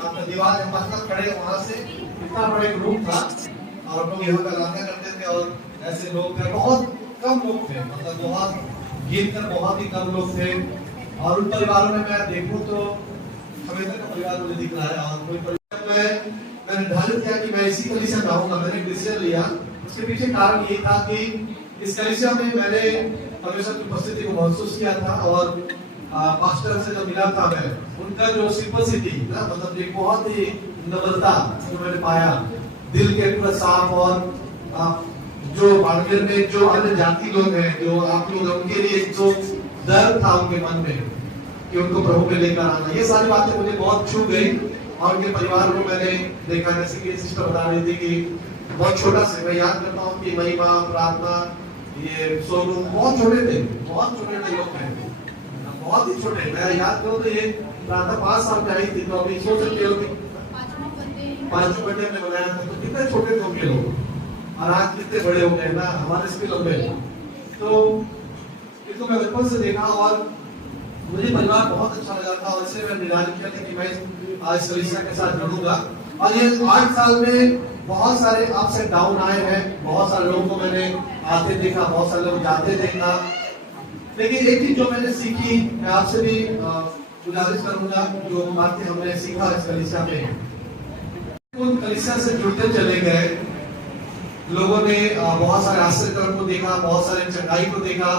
आपका दीवार हम पास खड़े वहां से इतना बड़ा एक रूम था और हम लोग यहाँ पे लाना करते थे और ऐसे लोग थे, बहुत कम लोग थे, मतलब बहुत गिनकर बहुत ही कम लोग थे। और उन परिवारों में मैं देखूं तो हमेशा का परिवार मुझे दिख रहा है। और कोई परिवार में मैंने निर्धारित किया कि मैं इसी कलीसिया में आऊंगा, मैंने डिसीजन लिया। उसके पीछे कारण ये था कि इस कलीसिया में मैंने परमेश्वर की उपस्थिति को महसूस किया था और पास्टर से जो मिला था मैं, उनका जो सिंपलिसिटी ना, मतलब एक बहुत ही नम्रता जो मैंने पाया, दिल के पूरा साफ। और जो बाड़मेर में जो अन्य जाति लोग हैं, जो आप लोग, उनके लिए जो डर था उनके मन में कि उनको प्रभु में लेकर आना, ये सारी बातें मुझे बहुत छू गई। और उनके परिवार को मैंने देखा, जैसे कि सिस्टर बता रही थी कि बहुत छोटा से, मैं याद करता हूँ कि महिमा, प्रार्थना, ये सोनू बहुत छोटे थे, बहुत छोटे थे लोग हैं, बहुत ही छोटे। मैं याद करूँ तो ये प्रार्थना 5 साल की आई थी, तो अभी सोच सकते हो कि 5 बर्थडे में बनाया था, तो कितने छोटे थे उनके लोग, और आज कितने बड़े हो गए ना, हमारे से लंबे। तो इसको मैं बचपन से देखा और मुझे परिवार बहुत अच्छा लगा था, और इसलिए मैंने निर्धारित किया था कि मैं आज कलीसिया के साथ जुड़ूंगा। और ये 8 साल में बहुत सारे अप्स एंड डाउन आए हैं, बहुत सारे लोगों को मैंने आते देखा, बहुत सारे लोग जाते देखा। लेकिन एक चीज जो मैंने सीखी, मैं आपसे भी गुजारिश करूंगा, जो बातें हमने सीखा इस कलीसिया में, उन कलीसिया से जुड़ते चले गए लोगों ने बहुत सारे आश्चर्य को देखा, बहुत सारे चंगाई को देखा।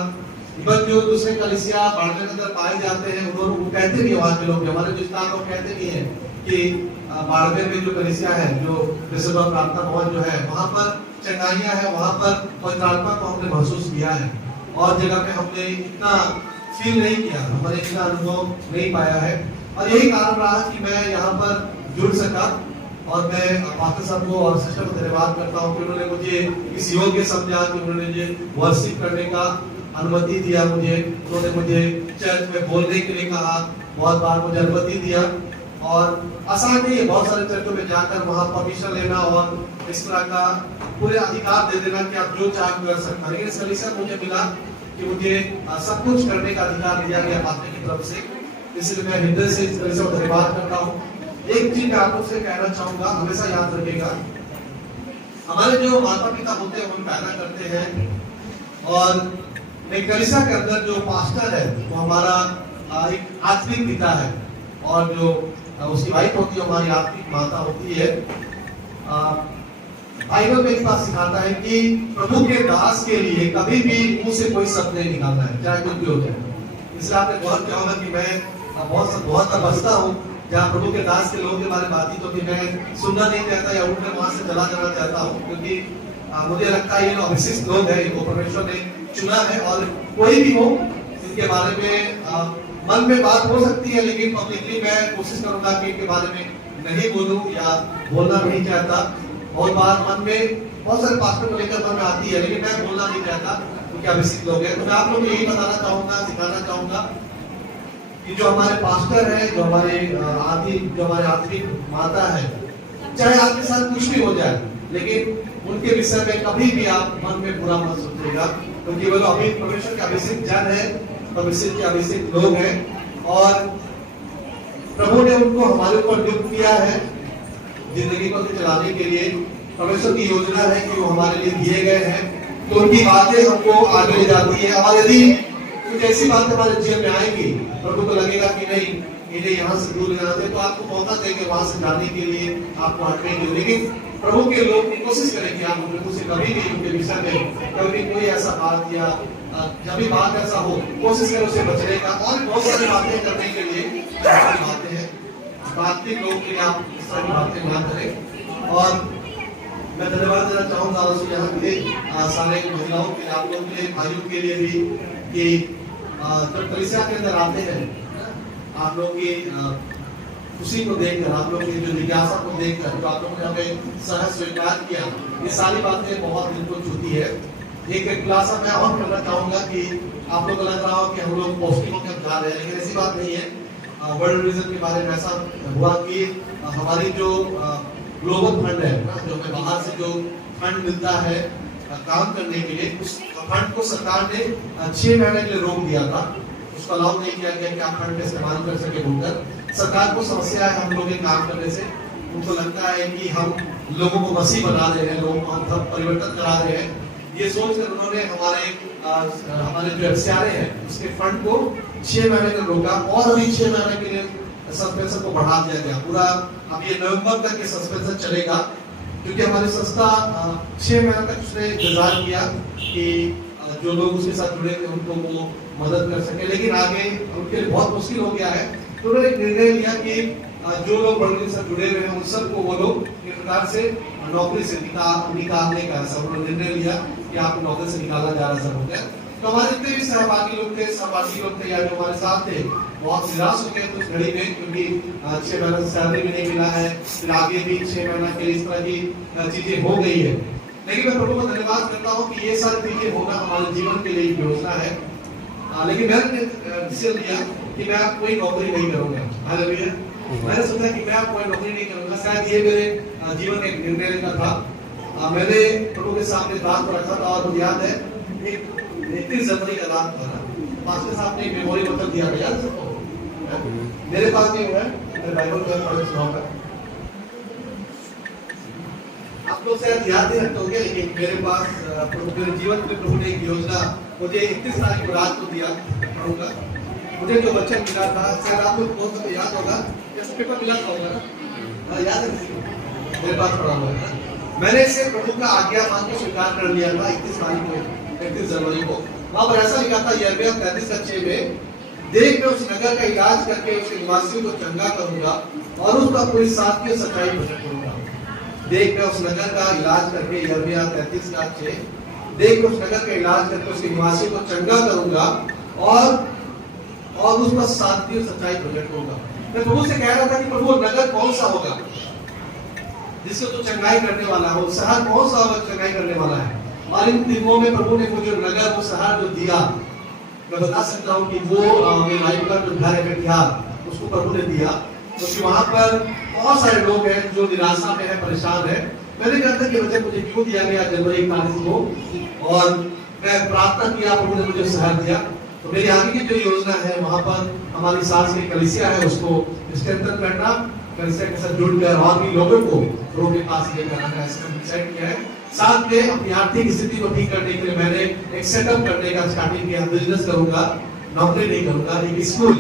इवन जो दूसरे कलीसिया बाड़मेर के अंदर पाए जाते हैं, उन्होंने कहते भी, वहां के लोग, हमारे हिंदुस्तान लोग कहते भी हैं कि बाड़मेर में जो कलीसिया है, जो रिसर्व प्रार्थना भवन जो है, वहां पर चंगाइयां है, वहां पर पवित्र आत्मा को हमने महसूस किया है। और जगह पे हमने इतना फील नहीं किया, हमारे इतना अनुभव नहीं पाया है। और यही कारण रहा कि मैं यहाँ पर जुड़ सका। और मैं पास्टर साहब को और सिस्टर को धन्यवाद करता हूँ कि उन्होंने मुझे इस योग्य समझा, कि उन्होंने मुझे वर्शिप करने का अनुमति दिया, उन्होंने मुझे चर्च में बोलने के लिए कहा, बहुत बार मुझे अनुमति दिया। और आसान नहीं है बहुत सारे चर्चों में जाकर वहां परमिशन लेना और इस तरह का पूरे अधिकार दे देना कि आप जो चाहे कर सकते हैं। लेकिन इस कलीसिया मुझे मिला कि मुझे सब कुछ करने का अधिकार दिया गया पास्टर की तरफ से, इसलिए मैं हृदय से इस कलीसिया को धन्यवाद करता हूँ। एक चीज मैं आप लोग से कहना चाहूंगा, हमेशा याद रखिएगा, हमारे जो माता पिता होते हैं वो पैदा करते हैं, और एक कलीसिया के अंदर जो पास्टर है वो हमारा एक आत्मिक पिता है, और जो उसकी वाइफ होती है हमारी आत्मिक माता होती है। बाइबल में एक बात सिखाता है कि प्रभु के दास के लिए कभी भी मुंह से कोई शब्द नहीं निकालना है, चाहे कुछ भी हो जाए। इसलिए आपने गौर किया होगा कि मैं बहुत बचता हूँ जहाँ प्रभु के दास के लोगों के बारे में बातचीत होती, मैं सुनना नहीं चाहता या उठकर वहां से चला जाना चाहता हूँ, क्योंकि मुझे लगता है ये लोग अभिषिक्त लोग हैं, इनको परमेश्वर ने चुना है। और कोई भी हो इनके बारे में मन में बात हो सकती है, लेकिन पब्लिकली मैं कोशिश करूंगा कि इनके बारे में नहीं बोलूं या बोलना नहीं चाहता। बहुत बार मन में बहुत सारे पास्टर को लेकर मन में आती है, लेकिन मैं बोलना नहीं चाहता क्योंकि अभिषिक्त लोग हैं। तो मैं आप लोग को यही बताना चाहूंगा, सिखाना चाहूंगा कि जो हमारे पास्टर है, जो हमारे आत्मिक माता है, चाहे आपके साथ कुछ भी हो जाए, लेकिन उनके विषय में कभी भी आप मन में बुरा मत सोचिएगा, क्योंकि वो लोग परमेश्वर के अभिषिक्त जन है, परमेश्वर के अभिषिक्त लोग हैं। और प्रभु ने उनको हमारे ऊपर नियुक्त किया है जिंदगी को चलाने के लिए। परमेश्वर की योजना है कि वो हमारे लिए दिए गए हैं, तो उनकी बातें हमको आगे ले जाती है। और यदि कुछ ऐसी बातें हमारे जीवन में आएंगी, प्रभु को लगेगा कि नहीं, इन्हें यहाँ से दूर लेना चाहिए, तो आपको मौका देंगे वहां से जाने के लिए, आपको हटने के लिए। लेकिन प्रभु के लोग कोशिश करें कि आप प्रभु से कभी भी उनके विषय में कभी कोई ऐसा बात या जब भी बात ऐसा हो, कोशिश करें उसे बचने का। और बहुत सारी बातें करने के लिए बातें हैं, आत्मिक लोगों के लिए आप इस तरह की बातें ना करें। और मैं धन्यवाद देना चाहूंगा उसको यहाँ के सारे महिलाओं के लिए, आप लोगों के लिए, भाइयों के लिए भी, कि जब कलीसिया के अंदर आते हैं, आप लोगों की खुशी को देखकर, आप लोगों की जो जिज्ञासा को देखकर, जो आप लोगों ने हमें सहज स्वीकार किया, ये सारी बातें बहुत दिल को छूती है। एक खुलासा मैं और करना चाहूंगा कि आप लोगों को लग रहा हो कि हम लोग पौष्टिकों के जा रहे हैं, लेकिन ऐसी बात नहीं है। वर्ल्ड विजन के बारे में ऐसा हुआ कि हमारी जो ग्लोबल फंड है, जो हमें बाहर से जो फंड मिलता है काम करने के लिए, उस फंड को सरकार ने 6 महीने के लिए रोक दिया था। उसको अलाउ नहीं किया गया कि आप फंड का इस्तेमाल कर सके बोलकर। सरकार को समस्या है हम लोग के काम करने से। उनको लगता है कि हम लोगों को मसीह बना रहे हैं, लोगों को हम परिवर्तन करा रहे हैं। ये सोचकर उन्होंने हमारे जो एफसीआरए है उसके फंड को 6 महीने तक रोका और अभी 6 महीने के लिए सस्पेंशन को बढ़ा दिया गया। पूरा अब ये नवंबर तक ये सस्पेंशन चलेगा, क्योंकि हमारी संस्था 6 महीने तक उसने इंतजार किया कि जो लोग उसके साथ जुड़े थे उनको वो मदद कर सके, लेकिन आगे उनके लिए बहुत मुश्किल हो गया है। तो उन्होंने एक निर्णय लिया कि जो लोग बड़े से जुड़े हुए हैं उन सबको वो लोग एक प्रकार से नौकरी से निकालने का ऐसा उन्होंने निर्णय लिया कि आपको नौकरी से निकाला जा रहा है। तो हमारे जितने भी सहभागी लोग थे या जो हमारे साथ थे बहुत निराश हो गए उस घड़ी में, क्योंकि 6 महीने से सैलरी भी नहीं मिला है, फिर आगे भी 6 महीने के लिए इस तरह की चीजें हो गई है। लेकिन मैं प्रभु को धन्यवाद करता हूँ कि ये सारी चीजें होना हमारे जीवन के लिए योजना है। लेकिन मैंने डिसीजन लिया कि मैं अब कोई नौकरी नहीं करूंगा। हालेलुया। मैंने सोचा कि मैं अब कोई नौकरी नहीं करूंगा। शायद ये मेरे जीवन में एक निर्णय का था। मैंने प्रभु के सामने बात को रखा था और मुझे याद है 31 जनवरी का रात था ना, पास्टर साहब ने एक मेमोरी मतलब दिया था, याद सबको? मेरे पास भी है, मैं बाइबल का पढ़ सुनाऊंगा। आप लोग शायद याद नहीं रखते होंगे, लेकिन मेरे पास मेरे जीवन में प्रभु ने एक योजना मुझे 31 तारीख को रात को दिया कहूँगा। मुझे जो वचन मिला था, शायद आपको बहुत याद होगा, जैसे पेपर मिला था होगा ना, याद है? मेरे पास पड़ा हुआ है। मैंने इसे प्रभु का आज्ञा मान के स्वीकार कर लिया था 31 जनवरी को। वहां पर ऐसा लिखा था यिर्मयाह 33:6 में, देख मैं उस नगर का इलाज करके उसके निवासियों को चंगा करूंगा और उसका पूरी सादगी और सच्चाई प्रकट करूंगा। देख मैं उस नगर का इलाज करके, यिर्मयाह 33:6, देख मैं उस नगर का इलाज करके उसके निवासियों को चंगा करूंगा और उसका सादगी और सच्चाई प्रकट करूंगा। मैं प्रभु से कह रहा था कि प्रभु नगर कौन सा होगा जिसको तो चंगाई करने वाला हो, शहर कौन सा होगा चंगाई करने वाला है। और इन दिनों में प्रभु ने मुझे नगर वो शहर जो दिया, मैं बता सकता हूँ कि वो मेरे लाइफ का जो घर है कटिहार, उसको प्रभु ने दिया, क्योंकि वहां पर बहुत सारे लोग हैं जो निराशा में है, परेशान है। मैंने कहा था कि वचन मुझे क्यों दिया गया जनवरी 31 को, और मैं प्रार्थना किया, प्रभु ने मुझे शहर दिया। तो मेरी आगे की जो योजना है वहां पर हमारी सास की कलीसिया है उसको स्ट्रेंथन करना, कलीसिया के साथ जुड़कर और भी लोगों को प्रभु के पास लेकर आना, ऐसा डिसाइड किया है। साथ में अपनी आर्थिक स्थिति को ठीक करने के लिए मैंने एक सेटअप करने का स्टार्टिंग किया। बिजनेस करूंगा, नौकरी नहीं करूंगा, एक स्कूल,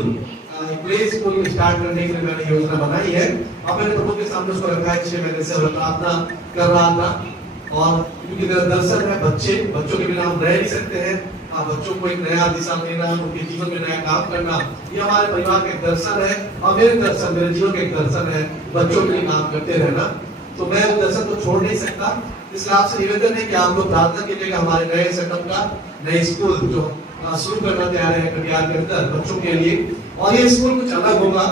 प्ले स्कूल स्टार्ट करने के लिए मैंने योजना बनाई है। अब मैंने प्रभु के सामने उसको रखा है, 6 महीने से प्रार्थना कर रहा था। और क्योंकि मेरा दर्शन है बच्चों के बिना हम रह नहीं सकते हैं। बच्चों को एक नया दिशा देना, उनके जीवन में नया काम करना, ये हमारे परिवार का एक दर्शन है और मेरे जीवन का एक दर्शन है बच्चों के लिए काम करते रहना। तो मैं उस दर्शन को छोड़ नहीं सकता। इसलिए आपसे निवेदन है कि आप लोग प्रार्थना कीजिएगा हमारे नए सेटअप का, नए स्कूल जो शुरू करना तैयार है कटिहार के अंदर बच्चों के लिए। और ये स्कूल कुछ अलग होगा,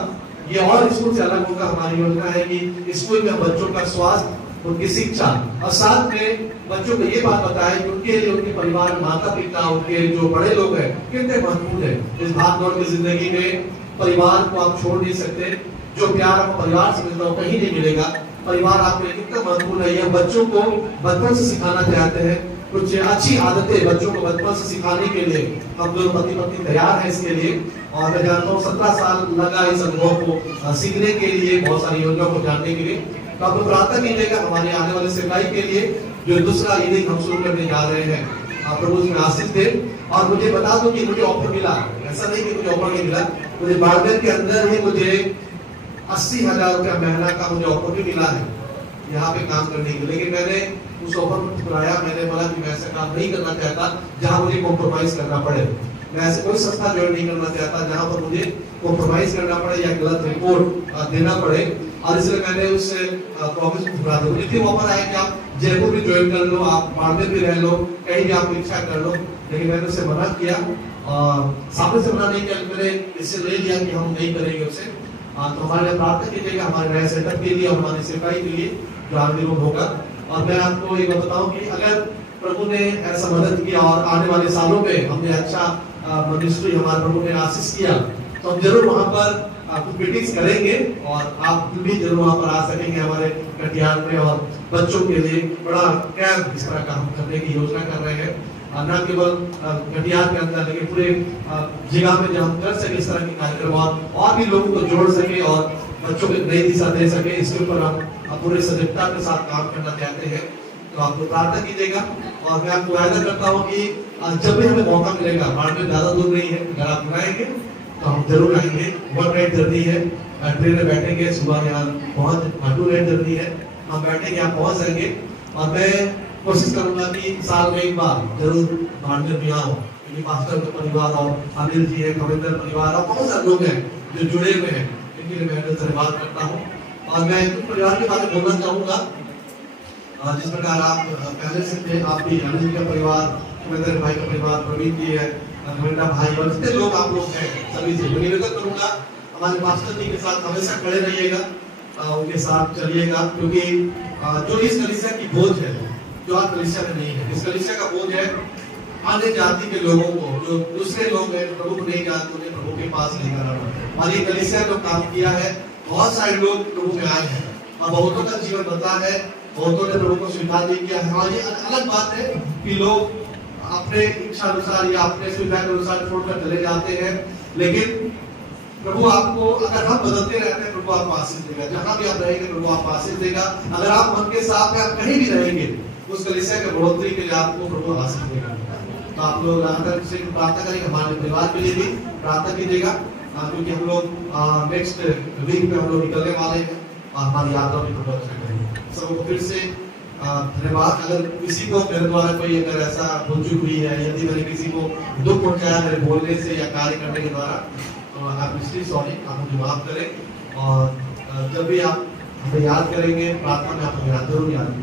ये और स्कूल से अलग होगा। हमारी योजना है कि स्कूल में बच्चों का स्वास्थ्य, उनकी शिक्षा और साथ में बच्चों को ये बात बताएं कि उनके लिए उनके परिवार, माता पिता, उनके जो बड़े लोग हैं कितने महत्वपूर्ण है। इस भाग दौड़ की जिंदगी में परिवार को आप छोड़ नहीं सकते। जो प्यार आपको परिवार से मिलता है कहीं नहीं मिलेगा। परिवार आपके लिए कितना महत्वपूर्ण है, यह बच्चों को बचपन से सिखाना चाहते हैं। कुछ अच्छी आदतें बच्चों को बचपन से सिखाने के लिए हम दोनों पति पत्नी तैयार हैं इसके लिए। और मैं जानता हूँ 17 साल लगा इस अनुभव को सीखने के लिए, बहुत सारी योजनाओं को जानने के लिए। तो आप प्रार्थना कीजिएगा हमारे आने वाले सेवकाई के लिए, जो दूसरा इनिंग हम शुरू करने जा रहे हैं। आप प्रभु उसमें आशीष दे। और मुझे बता दो कि मुझे ऑफर मिला, ऐसा नहीं कि मुझे ऑफर नहीं मिला, मुझे बाड़मेर के अंदर ही मुझे 80,000 रुपया महीना का मुझे ऑफर भी मिला है यहाँ पे काम करने के लिए। लेकिन मैंने उस ऑफर को ठुकराया। मैंने बोला कि मैं ऐसा काम नहीं करना चाहता जहाँ मुझे कॉम्प्रोमाइज करना पड़े। मैं ऐसे कोई संस्था ज्वाइन नहीं करना चाहता जहाँ पर मुझे कॉम्प्रोमाइज करना पड़े या गलत रिपोर्ट देना पड़े। और इसलिए मैंने उस प्रॉमिस को ठुकरा दिया। मुझे फिर ऑफर आया कि आप जयपुर भी ज्वाइन कर लो, आप बाड़मेर भी रह लो, कहीं भी आप इच्छा कर लो। लेकिन मैंने उससे मना किया, सामने से मना नहीं किया, मैंने इससे ले लिया कि हम नहीं करेंगे उससे। तो हमारे लिए प्रार्थना कीजिएगा हमारे नए सेटअप के लिए और हमारी सेवकाई के लिए जो आगे लोग होगा। और मैं आपको एक बताऊं कि अगर प्रभु ने ऐसा मदद किया और आने वाले सालों में हमने अच्छा मिनिस्ट्री हमारे प्रभु ने आशीष किया, तो हम जरूर वहां पर कुछ मीटिंग्स करेंगे और आप भी जरूर वहां पर आ सकेंगे हमारे कटिहार में। और बच्चों के लिए बड़ा कैंप इस तरह का हम करने की योजना कर रहे हैं। न केवल कटिहार के अंदर लेकिन पूरे जिला में जहाँ कर सके इस तरह के कार्यक्रम और भी लोगों को जोड़ सके और बच्चों को नई दिशा दे सके, इसके ऊपर हम पूरे सजगता के साथ काम करना चाहते हैं। तो आप लोग प्रार्थना कीजिएगा और मैं आपको वायदा करता हूँ कि जब भी हमें मौका मिलेगा, बाड़मेर ज्यादा दूर नहीं है, अगर आप बुलाएंगे तो हम जरूर आएंगे। 1 नाइट जर्नी है, ट्रेन में बैठेंगे, सुबह यहाँ पहुंच 2 नाइट जर्नी है, हम बैठेंगे यहाँ पहुंच जाएंगे और मैं कोशिश करूंगा कि साल में एक बार जरूर बाड़मेर में आऊँ, क्योंकि पास्टर का परिवार और अनिल जी है, कविंदर परिवार और बहुत सारे लोग हैं जो जुड़े हुए हैं, इनके लिए मैं धन्यवाद करता हूँ। और मैं कुछ परिवार के बारे में बोलना चाहूंगा। जिस प्रकार आप पहले से थे, आप भी अनिल जी का परिवार, कविंदर भाई का परिवार, प्रवीण जी है, कविंदा भाई और जितने लोग आप लोग हैं, सभी से निवेदन करूंगा हमारे पास्टर जी के साथ हमेशा खड़े रहिएगा, उनके साथ चलिएगा, क्योंकि जो इस कलीसिया की बोझ है जो आज कलीसिया में नहीं है, इस कलीसिया का बोझ है अन्य जाति के लोगों को, जो दूसरे लोग हैं प्रभु को नहीं जानते, उन्हें प्रभु के पास लेकर आना। और ये कलीसिया जो काम किया है, बहुत सारे लोग प्रभु में आए हैं और बहुतों का जीवन बदला है, बहुतों ने प्रभु को स्वीकार नहीं किया है। और ये अलग बात है कि लोग अपने इच्छा अनुसार या अपने सुविधा के अनुसार छोड़कर चले जाते हैं, लेकिन प्रभु आपको, अगर हम बदलते रहते हैं, प्रभु आपको आशीष देगा। जहां भी आप रहेंगे प्रभु आपको आशीष देगा। अगर आप मन के साथ में आप कहीं भी रहेंगे, उस कलीसिया के बढ़ोतरी के लिए आपको प्रभु आशीष देगा। तो आप लोग अगर से प्रार्थना करेंगे, हमारे परिवार के लिए भी प्रार्थना कीजिएगा, क्योंकि हम लोग नेक्स्ट वीक में हम लोग निकलने वाले हैं और हमारी यात्रा भी प्रभु अच्छा करेंगे। सबको फिर से धन्यवाद। अगर किसी को मेरे द्वारा कोई अगर ऐसा भूल चूक हुई है, यदि मैंने किसी को दुख पहुंचाया मेरे बोलने से या कार्य करने के द्वारा, तो आप इसलिए सॉरी, आप मुझे माफ करें। और जब भी आप हमें याद करेंगे प्रार्थना में, आपको याद जरूर याद